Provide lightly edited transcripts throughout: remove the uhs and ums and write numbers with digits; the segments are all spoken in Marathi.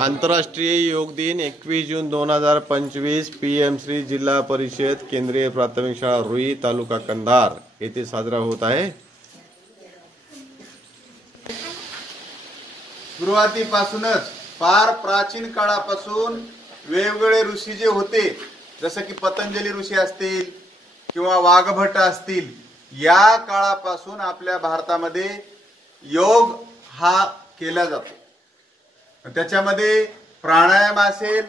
आंतरराष्ट्रीय योग दिन 21 जून 2025 PM श्री जिल्हा परिषद केंद्रीय प्राथमिक शाळा रुई तालुका कंधार येथे साजरा होत आहे। सुरुवातीपासूनच फार प्राचीन काळापासून वेगवेगळे ऋषी जे होते, जसे की पतंजली ऋषी असतील किंवा वाघभट्ट असतील, या काळापासून आपल्या भारतामध्ये योग हा केला जातो। त्याच्यामध्ये प्राणायाम असेल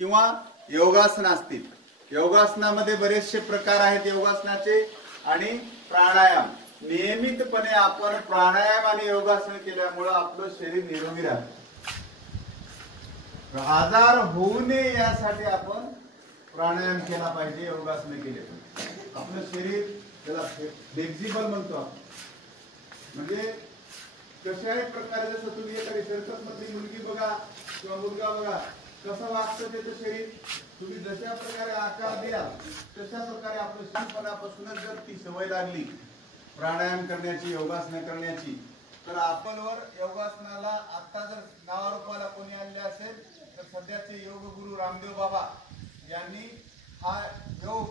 किंवा योगासन असतील। योगासनामध्ये बरेचसे प्रकार आहेत योगासनाचे आणि प्राणायाम। नियमितपणे आपण प्राणायाम आणि योगासन केल्यामुळे आपलं शरीर निरोगी राहते। आजार होऊ नये यासाठी आपण प्राणायाम केला पाहिजे, योगासन केले पाहिजे। आपलं शरीर त्याला फ्लेक्झिबल म्हणतो आपण, म्हणजे कशाही प्रकारे जसं तुम्ही एखादी सर्कस मधली मुलगी बघा किंवा मुलगा बघा, कसं वागतं त्याचं शरीर, तुम्ही जशा प्रकारे आकार द्याल तशा प्रकारे आपलं लहानपणापासूनच जर ती सवय लागली प्राणायाम करण्याची, योगासन करण्याची, तर आपणवर योगासनाला आता जर नावारूपाला कोणी आणले असेल तर सध्याचे योग गुरु रामदेव बाबा यांनी हा योग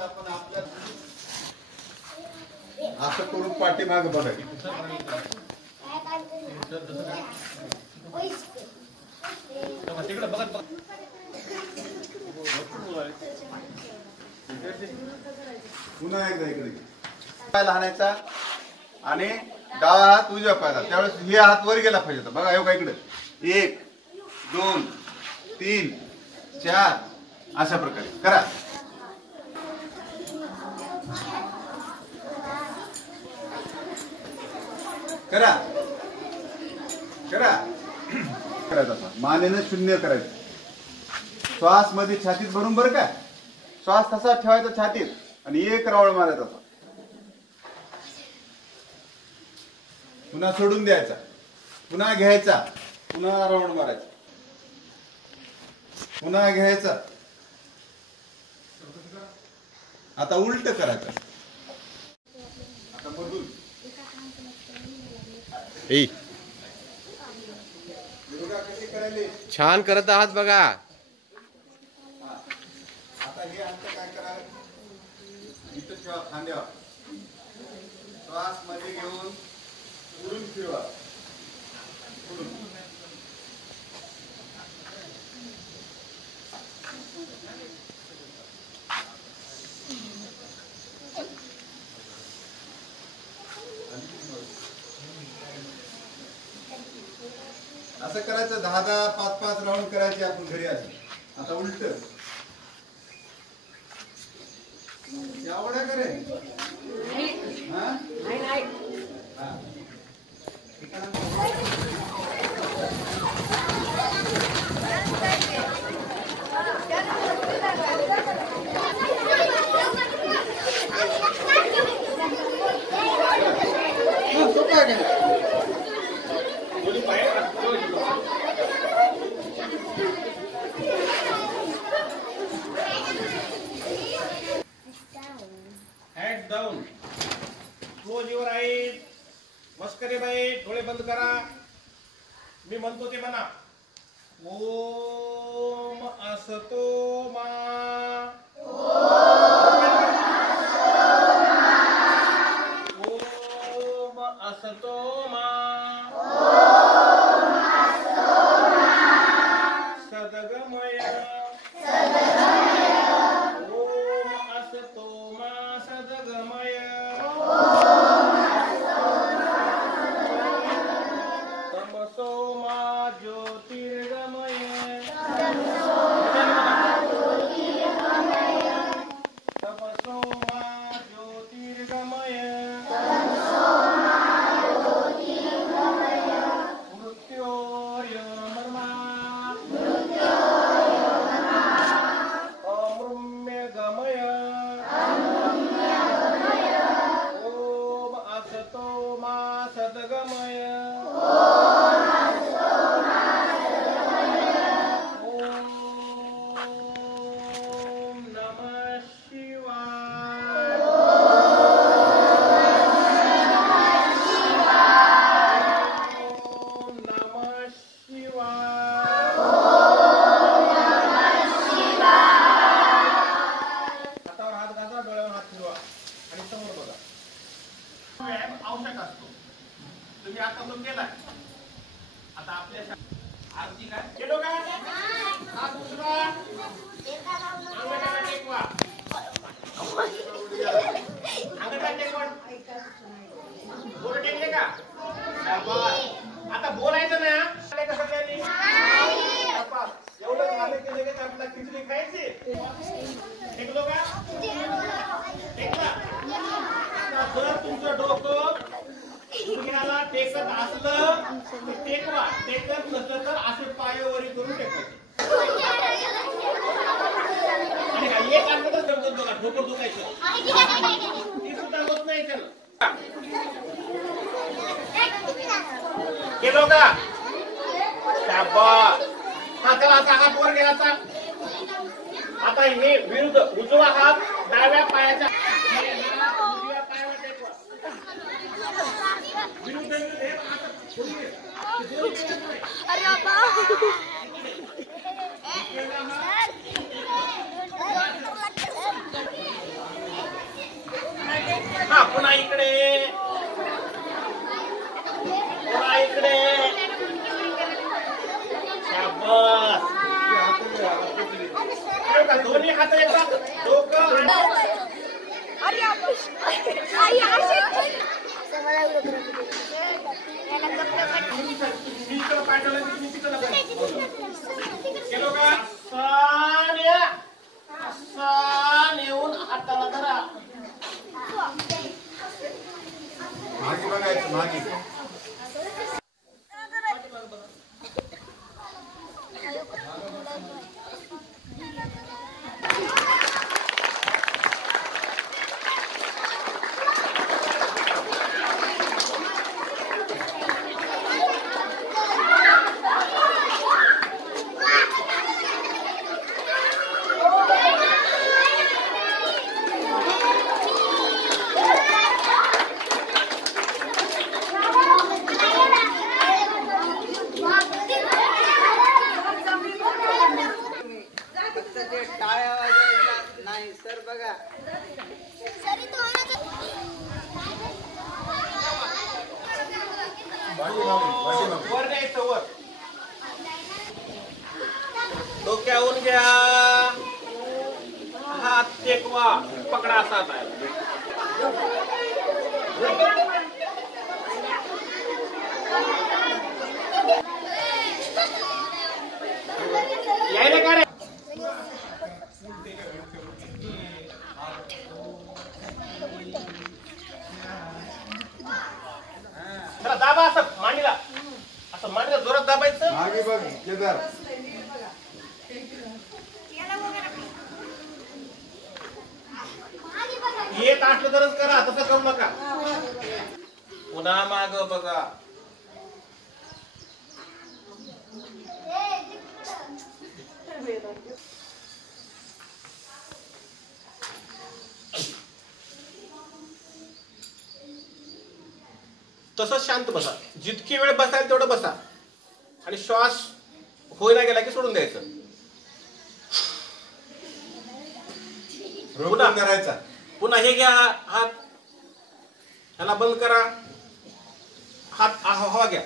आपण आपल्या असं करून पाठीमागे बघायचं। पुन्हा एकदा इकडे पाय लहानाचा आणि डावा हात उजव्या पायाला, त्यावेळेस हे हात वर गेला पाहिजे। बघा हे इकडे 1 2 3 4 अशा प्रकारे करा। करा करा करायचा, मानेनं शून्य करायचं। श्वास मध्ये छातीत भरून बरं का, श्वास तसा ठेवायचा छातीत आणि एक राऊंड मारायचा, पुन्हा सोडून द्यायचा, पुन्हा घ्यायचा, पुन्हा राऊंड मारायचा, पुन्हा घ्यायचा। आता उलट करायचं। आता बदलून छान करत आहात बघा। आता हे अंतर काय करा, इथं ठेवा खांद्यावर, श्वास मध्ये घेऊन पुढून फिरवा, पुढून असं करायचं। 10-10 5-5 राऊंड करायचे आपण घरी असं। आता उलट एवढं करे डाउन, क्लोज युअर आईज, मस्करे बाई, डोळे बंद करा। मी म्हणतो ते म्हणा। ओम असतो मा, ओम असतो मा, सद्गमय, ओम असतो मा सद्गमय, तमसो मा ज्योतिर्गमय, एक आणलं तर समजून बघा ठोकर दुखायचं ती सुद्धा होत नाही त्याला केलो का शाबास हा त्याला असा हात वर गेला आता हे विरुद्ध उजवा हात डाव्या पायाच्या उजव्या पायावर टेकवा विरुद्ध हे हात अरे बाबा हा पुन्हा इकडे शाबास दोन्ही हात एकदा डोकं अरे आई अशी मला केलो का असा नेऊन हाताला धरा मागे बघायचं मागे वर न्यायचं वर डोक्यावरून घ्या हात टेकवा पकडा असा यायला का रे दाबा असं मांडीला जोरात दाबायचं मागे बघ केदार येत असलं तरच करा तसं करू नका पुन्हा माग बघा तसंच शांत बसा जितकी वेळ बसाल तेवढं बसा आणि श्वास होईना गेला की सोडून द्यायचं रोखून करायचा पुन्हा हे घ्या हात ह्याला बंद करा हात हवा घ्या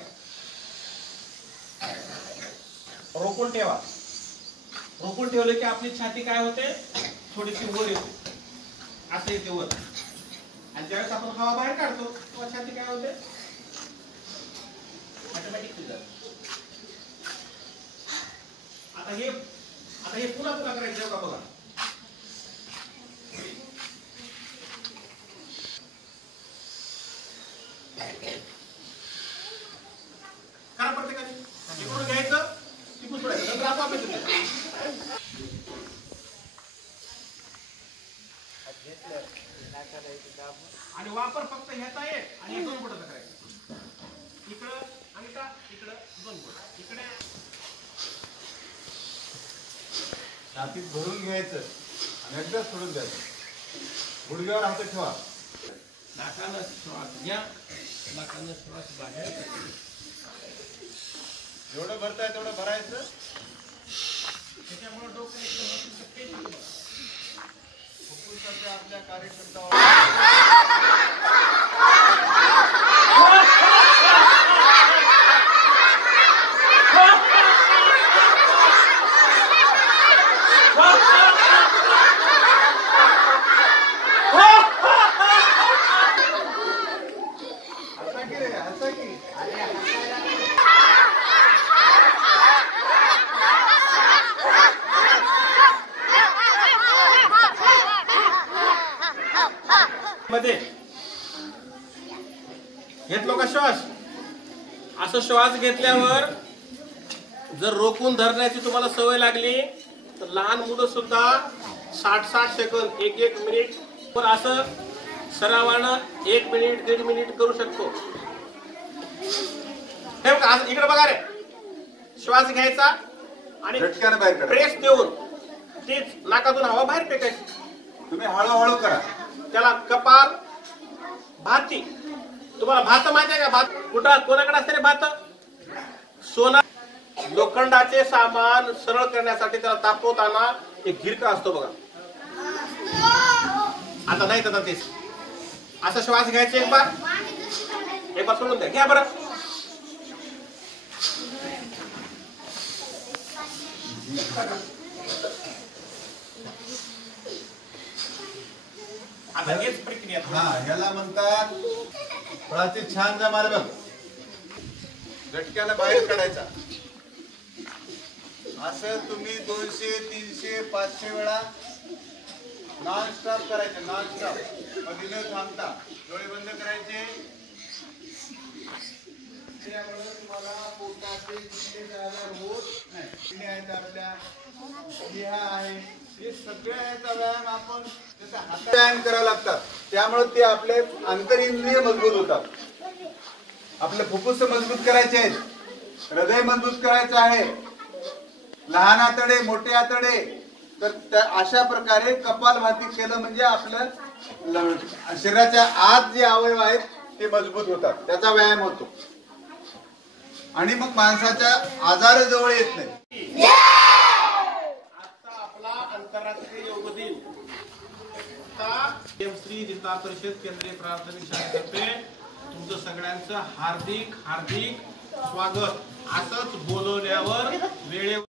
रोखून ठेवा रोखून ठेवलं की आपली छाती काय होते थोडीशी वर येते असं येते वर आणि ज्यावेळेस आपण हवा बाहेर काढतो तेव्हा छाती काय होते ऑटोमॅटिक आता हे पुन्हा करायचं का बघा करा प्रत्येकाने इकडून घ्यायचं तिकडून सोडायचं नंतर असं आपण आणि वापर फक्त ह्याचा एक आणि दोन बोटाचा करायचा इकडं अंगठा इकडं दोन बोट इकडे छातीत भरून घ्यायचं आणि एकदा सोडून द्यायचं गुडघ्यावर हात ठेवा नाकानं श्वास घ्या नाकानं श्वास बाहेर जेवढं भरताय तेवढं भरायचं त्याच्यामुळे डोकं एकदम फुफ्फुसाच्या आपल्या कार्यकर्ता मध्ये घेतलो का श्वास असं श्वास घेतल्यावर जर रोखून धरण्याची तुम्हाला सवय लागली तर लहान मुलं सुद्धा 60 सेकंद 1 मिनिट पण असं सरावानं 1 मिनिट 1.5 मिनिट करू शकतो. हे बघा इकडे बघा रे, श्वास घ्यायचा आणि झटक्यानं बाहेर काढा. प्रेस देऊन तेच नाकातून हवा बाहेर फेकायची. तुम्ही हळूहळू करा. त्याला कपाल भाती. तुम्हाला भात माहिती आहे का? भात कुठं कोणाकडे असते रे भात? सोना लोखंडाचे सामान सरळ करण्यासाठी त्याला तापवताना एक गिरका असतो बघा. आता नाही तर तेच असा श्वास घ्यायचा एक बार सोडून द्या. घ्या बरं. आता हेच प्रक्रिया. हा ह्याला म्हणतात फळाचे छान जमाले बघ. झटक्याला बाहेर काढायचा. असं तुम्ही 200 300 500 वेळा नॉन स्टॉप करायचे. नॉन स्टॉप मध्ये न थांबता डोळे बंद करायचे. त्यामुळे तुम्हाला पोटाचे कुठलेच आजार होत नाही. किडनी आहेत आपल्या, लिहा आहे, हे सगळ्याचा व्यायाम आपण जसं हातात व्यायाम करावे लागतात. त्यामुळे ते आपले आंतरिंद्रिय मजबूत होतात. आपले फुफ्फुस मजबूत करायचे आहेत, हृदय मजबूत करायचं आहे, लहान आतडे मोठे आतडे. तर अशा प्रकारे कपालभाती केलं म्हणजे आपलं शरीराच्या आत जे अवयव आहेत ते मजबूत होतात, त्याचा व्यायाम होतो आणि मग माणसाच्या आजार जवळ येत नाही. आता आपला आंतरराष्ट्रीय योग दिन श्री जिल्हा परिषद केंद्रीय प्राथमिक शाळेतर्फे तुमचं सगळ्यांचं हार्दिक स्वागत. असंच बोलवल्यावर वेळेवर